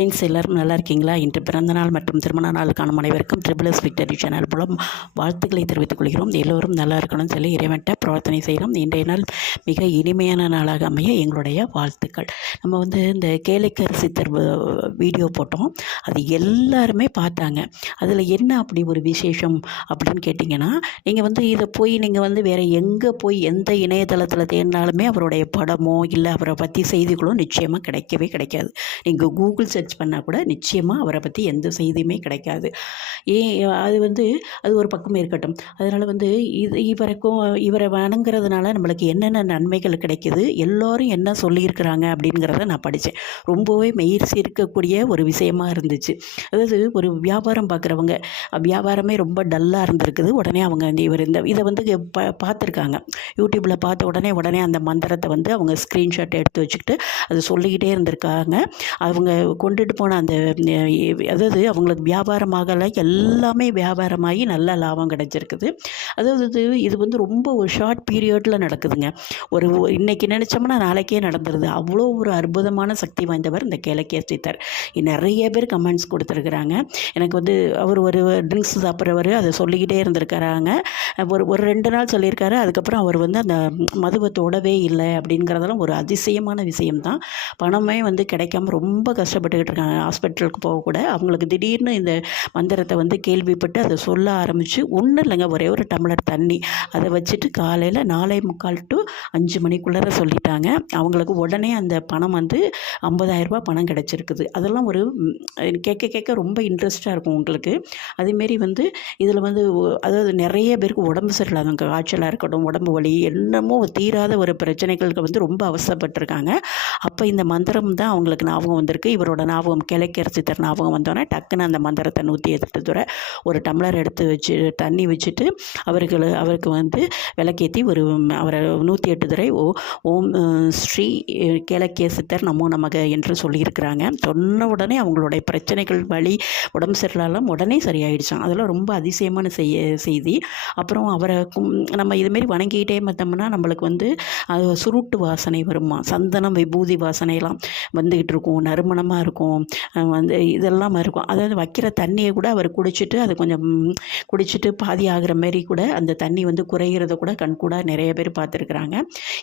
Friends எல்லோரும் நல்லா இருக்கீங்களா? இன்று பிறந்தநாள் மற்றும் திருமண நாளுக்கான அனைவருக்கும் ட்ரிபிள் எஸ் விக்டரி சேனல் மூலம் வாழ்த்துக்களை தெரிவித்துக் கொள்கிறோம். எல்லோரும் நல்லா இருக்கணும்னு சொல்லி இறைவன்ட்ட பிரார்த்தனை செய்கிறோம். இன்றைய நாள் மிக இனிமையான நாளாக அமைய எங்களுடைய வாழ்த்துக்கள். நம்ம வந்து இந்த கேளிக்கர் சித்தர் வீடியோ போட்டோம். அது எல்லாருமே பார்த்தாங்க. அதில் என்ன அப்படி ஒரு விசேஷம் அப்படின்னு கேட்டிங்கன்னா நீங்கள் வந்து இதை போய் நீங்கள் வந்து வேறு எங்கே போய் எந்த இணையதளத்தில் தேடினாலுமே அவருடைய படமோ இல்லை அவரை பற்றி செய்திகளோ நிச்சயமாக கிடைக்கவே கிடைக்காது. நீங்கள் கூகுள் சர்ச் பண்ணால் கூட நிச்சயமாக அவரை பற்றி எந்த செய்தியுமே கிடைக்காது. ஏன் அது வந்து அது ஒரு பக்கம் இருக்கட்டும். அதனால் வந்து இது இவருக்கும் இவரை வணங்குறதுனால நம்மளுக்கு என்னென்ன நன்மைகள் கிடைக்கிது எல்லோரும் என்ன சொல்லியிருக்கிறாங்க அப்படிங்கிறத நான் படித்தேன் ரொம்பவே மெயிர்சி இருக்கக்கூடிய ஒரு விஷயமா இருந்துச்சு. அதாவது ஒரு வியாபாரம் பார்க்குறவங்க வியாபாரமே ரொம்ப டல்லாக இருந்திருக்குது. உடனே அவங்க வந்து இவர் இந்த இதை வந்து ப பார்த்துருக்காங்க. யூடியூப்பில் பார்த்த உடனே உடனே அந்த மந்திரத்தை வந்து அவங்க ஸ்க்ரீன்ஷாட் எடுத்து வச்சுக்கிட்டு அது சொல்லிக்கிட்டே இருந்திருக்காங்க. அவங்க கொண்டு கொண்டுட்டு போன அந்த அதாவது அவங்களுக்கு வியாபாரமாகல எல்லாமே வியாபாரமாகி நல்ல லாபம் கிடைச்சிருக்குது. அதாவது இது இது வந்து ரொம்ப ஒரு ஷார்ட் பீரியடில் நடக்குதுங்க. ஒரு இன்றைக்கி நினச்சோம்னா நாளைக்கே நடந்துருது. அவ்வளோ ஒரு அற்புதமான சக்தி வாய்ந்தவர் இந்த கேளக்கிய ஸ்ரீதர். நிறைய பேர் கமெண்ட்ஸ் கொடுத்துருக்குறாங்க. எனக்கு வந்து அவர் ஒரு ட்ரிங்க்ஸ் சாப்பிட்றவர் அதை சொல்லிக்கிட்டே இருந்திருக்கிறாங்க. ஒரு ஒரு ரெண்டு நாள் சொல்லியிருக்காரு. அதுக்கப்புறம் அவர் வந்து அந்த மதுவை தொடவே இல்லை அப்படிங்கிறதெல்லாம் ஒரு அதிசயமான விஷயம்தான். பணமே வந்து கிடைக்காம ரொம்ப கஷ்டப்பட்டுக்கிட்டு இருக்காங்க ஹாஸ்பிட்டலுக்கு போகக்கூட அவங்களுக்கு திடீர்னு இந்த மந்திரத்தை வந்து கேள்விப்பட்டு அதை சொல்ல ஆரம்பித்து ஒன்றும் இல்லைங்க ஒரே ஒரு டம்ளர் தண்ணி. அதை வச்சுட்டு காலையில் நாலே முக்கால் டு அஞ்சு மணிக்குள்ளார சொல்லிட்டாங்க. அவங்களுக்கு உடனே அந்த பணம் வந்து 50000 ரூபாய் பணம் கிடச்சிருக்குது. அதெல்லாம் ஒரு கேட்க கேட்க ரொம்ப இன்ட்ரெஸ்ட்டாக இருக்கும் உங்களுக்கு. அதேமாரி வந்து இதில் வந்து அதாவது நிறைய பேருக்கு உடம்பு சரியில்லாதவங்க காய்ச்சலாக இருக்கட்டும் உடம்பு வலி என்னமோ தீராத ஒரு பிரச்சனைகளுக்கு வந்து ரொம்ப அவசரப்பட்டிருக்காங்க. அப்போ இந்த மந்திரம் தான் அவங்களுக்கு ஞாபகம் வந்திருக்கு. இவரோட ஞாபகம் கிழக்கிற தர ஞாபகம் வந்தோடனே டக்குன்னு அந்த மந்திரத்தை நூற்றி எட்டு தூர ஒரு டம்ளர் எடுத்து வச்சு தண்ணி வச்சுட்டு அவர்கள் அவருக்கு வந்து விளக்கேற்றி ஒரு அவரை நூற்றி எட்டு துறை ஓ ஓம் ஸ்ரீ அஹ், சித்தர் நமோ நமக என்று சொல்லியிருக்கிறாங்க. சொன்ன உடனே அவங்களுடைய பிரச்சனைகள் வலி உடம்பு சரியில்லாம் உடனே சரியாயிடுச்சான் அதெல்லாம் ரொம்ப அதிசயமான செய்ய செய்தி. அப்புறம் அவரை கும்- நம்ம இதுமாரி வணங்கிக்கிட்டே பார்த்தோம்னா நம்மளுக்கு வந்து அது சுருட்டு வாசனை வருமா? சந்தனம் விபூதி வாசனையெல்லாம் வந்துக்கிட்டு இருக்கும். நறுமணமாக இருக்கும். வந்து இதெல்லாம் இருக்கும். அதாவது வைக்கிற தண்ணியை கூட அவர் குடிச்சிட்டு அது கொஞ்சம் குடிச்சிட்டு பாதி ஆகிற மாதிரி கூட அந்த தண்ணி வந்து குறையிறத கூட கண்கூடாக நிறைய பேர் பார்த்துருக்குறாங்க.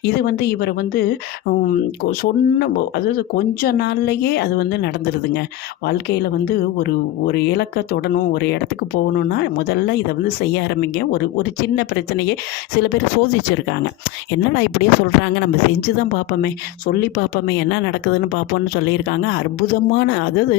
இது வந்து இவர் வந்து கொ- சொன்ன அதாவது கொஞ்ச நாள்லையே அது வந்து நடந்துருதுங்க. வாழ்க்கையில் வந்து ஒரு ஒரு இலக்கை தொடணும் ஒரு இடத்துக்கு போகணுன்னா முதல்ல இதை வந்து செய்ய ஆரம்பிங்க. ஒரு ஒரு சின்ன பிரச்சனையே சில பேர் சோதிச்சிருக்காங்க. என்னடா இப்படியே சொல்கிறாங்க நம்ம செஞ்சு தான் பார்ப்போமே. சொல்லி பார்ப்போமே என்ன நடக்குதுன்னு பார்ப்போம்னு சொல்லியிருக்காங்க. அற்புதமான அதாவது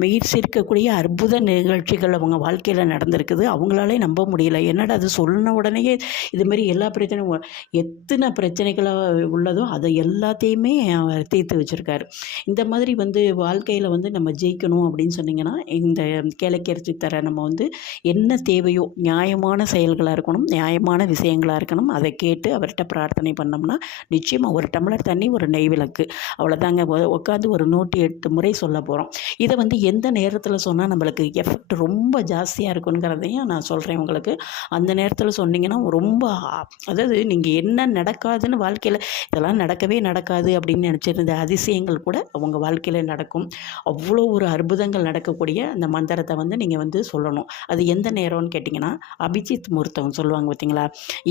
மெயிற்சிருக்கக்கூடிய அற்புத நிகழ்ச்சிகள் அவங்க வாழ்க்கையில் நடந்திருக்குது. அவங்களாலே நம்ப முடியல. என்னடா அது சொன்ன உடனேயே இதுமாரி எல்லா பிரச்சனையும் எத்தனை பிரச்சனைகளாக உள்ளதோ அதை எல்லாத்தையுமே அவர் தீர்த்து வச்சுருக்காரு. இந்த மாதிரி வந்து வாழ்க்கையில் வந்து நம்ம ஜெயிக்கணும் அப்படின்னு சொன்னிங்கன்னா இந்த கேளக்கேர் தர நம்ம வந்து என்ன தேவையோ நியாயமான செயல்களாக இருக்கணும் நியாயமான விஷயங்களாக இருக்கணும் அதை கேட்டு அவர்கிட்ட பிரார்த்தனை பண்ணோம்னா நிச்சயமாக ஒரு டம்ளர் தண்ணி ஒரு நெய் விளக்கு அவ்வளோதாங்க உட்காந்து ஒரு நூற்றி எட்டு முறை சொல்ல போகிறோம் இதை வந்து எந்த நேரத்தில் சொன்னால் நம்மளுக்கு எஃபெக்ட் ரொம்ப ஜாஸ்தியாக இருக்குங்கிறதையும் நான் சொல்கிறேன் உங்களுக்கு. அந்த நேரத்தில் சொன்னிங்கன்னா ரொம்ப அதாவது நீங்கள் என்ன நடக்காதுன்னு வாழ்க்கையில் இதெல்லாம் நடக்கவே நடக்காது அப்படின்னு நினச்சிருந்த அதிசயங்கள் கூட அவங்க வாழ்க்கையில் நடக்கும். அவ்வளோ ஒரு அற்புதங்கள் நடக்கக்கூடிய அந்த மந்திரத்தை வந்து நீங்கள் வந்து சொல்லணும். அது எந்த நேரம்னு கேட்டிங்கன்னா அபிஜித் முகூர்த்தம் சொல்லுவாங்க பார்த்தீங்களா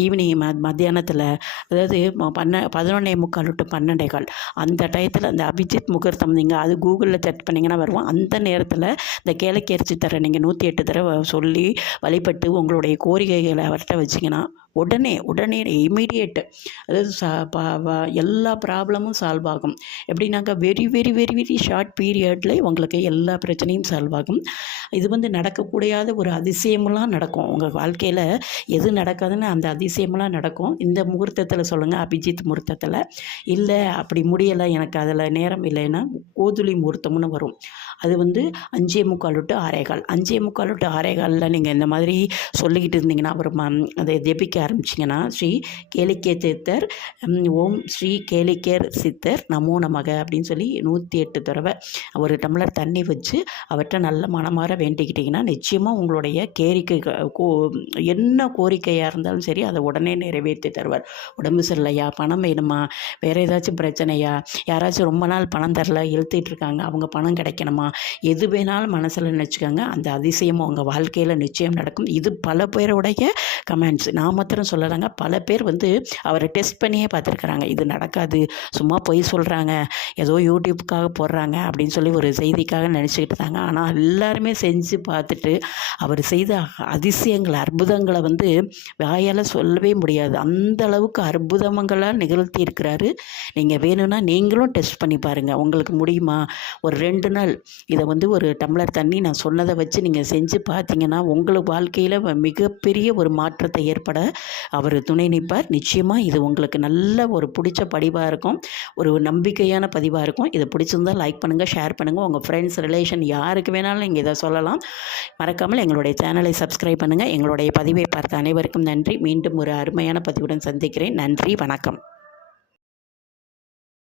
ஈவினிங் ம மத்தியானத்தில் அதாவது பன்ன பதினொன்னே முக்கால் டு பன்னெண்டே கால். அந்த டயத்தில் அந்த அபிஜித் முகூர்த்தம் நீங்கள் அது கூகுளில் சர்ச் பண்ணிங்கன்னா வருவோம் அந்த நேரத்தில் இந்த கேளக்கேரிச்சி தர நீங்கள் நூற்றி எட்டு தடவை சொல்லி வழிபட்டு உங்களுடைய கோரிக்கைகளை அவர்கிட்ட வச்சிங்கன்னா உடனே உடனே இமீடியட் அதாவது சா பா எல்லா ப்ராப்ளமும் சால்வ் ஆகும். எப்படின்னாக்கா very very very very short பீரியட்ல உங்களுக்கு எல்லா பிரச்சனையும் சால்வ் ஆகும். இது வந்து நடக்கக்கூடாத ஒரு அதிசயமெல்லாம் நடக்கும். உங்கள் வாழ்க்கையில் எது நடக்காதுன்னு அந்த அதிசயமெல்லாம் நடக்கும். இந்த முகூர்த்தத்தில் சொல்லுங்கள் அபிஜித் முகூர்த்தத்தில். இல்லை அப்படி முடியலை எனக்கு அதில் நேரம் இல்லைன்னா கோதுளி முகூர்த்தம்னு வரும். அது வந்து அஞ்சே முக்கால் டு ஆரேகால் அஞ்சே முக்கால் டு ஆரேகாலில் நீங்கள் இந்த மாதிரி சொல்லிக்கிட்டு இருந்தீங்கன்னா அப்புறம் ம- அதை ஜெபிக்க ஆரம்பிச்சிங்கன்னா ஸ்ரீ கேளிக்கே சித்தர் ஓம் ஸ்ரீ கேளிக்கேர் சித்தர் நமோ நமக அப்படின்னு சொல்லி நூற்றி எட்டு தடவை ஒரு டம்ளர் தண்ணி வச்சு அவர்கிட்ட நல்ல மனமாற வேண்டிக்கிட்டிங்கன்னா நிச்சயமாக உங்களுடைய கேரிக்கை கோ என்ன கோரிக்கையாக இருந்தாலும் சரி அதை உடனே நிறைவேற்றி தருவார். உடம்பு சரியில்லையா? பணம் வேணுமா? வேறு ஏதாச்சும் பிரச்சனையா? யாராச்சும் ரொம்ப நாள் பணம் தரல இழுத்துட்டு இருக்காங்க அவங்க பணம் கிடைக்கணுமா? எது வேணாலும் மனசில் நினச்சிக்கோங்க. அந்த அதிசயம் உங்கள் வாழ்க்கையில் நிச்சயம் நடக்கும். இது பல பேருடைய கமெண்ட்ஸ் நான் மாத்திரம் சொல்லலைங்க. பல பேர் வந்து அவரை டெஸ்ட் பண்ணியே பார்த்துருக்குறாங்க. இது நடக்காது. சும்மா பொய் சொல்கிறாங்க ஏதோ யூடியூப்புக்காக போடுறாங்க அப்படின்னு சொல்லி ஒரு செய்திக்காக நினச்சிக்கிட்டு இருந்தாங்க. ஆனால் எல்லாருமே செஞ்சு பார்த்துட்டு அவர் செய்த அதிசயங்கள் அற்புதங்களை வந்து வாயால் சொல்லவே முடியாது. அந்த அளவுக்கு அற்புதங்களாக நிகழ்த்தி இருக்கிறாரு. நீங்கள் வேணும்னா நீங்களும் டெஸ்ட் பண்ணி பாருங்கள் உங்களுக்கு முடியுமா? ஒரு ரெண்டு நாள். இதை வந்து ஒரு டம்ளர் தண்ணி நான் சொன்னதை வச்சு நீங்கள் செஞ்சு பார்த்தீங்கன்னா உங்கள் வாழ்க்கையில் மிகப்பெரிய ஒரு மாற்றத்தை ஏற்பட அவர் துணை நிற்பார். நிச்சயமாக இது உங்களுக்கு நல்ல ஒரு பிடிச்ச பதிவாக இருக்கும். ஒரு நம்பிக்கையான பதிவாக இருக்கும். இதை பிடிச்சிருந்தால் லைக் பண்ணுங்கள் ஷேர் பண்ணுங்கள் உங்கள் ஃப்ரெண்ட்ஸ் ரிலேஷன் யாருக்கு வேணாலும் நீங்கள் இதை சொல்லலாம். மறக்காமல் எங்களுடைய சேனலை சப்ஸ்கிரைப் பண்ணுங்கள் எங்களுடைய பதிவை பார்த்த அனைவருக்கும் நன்றி. மீண்டும் ஒரு அருமையான பதிவுடன் சந்திக்கிறேன். நன்றி வணக்கம்.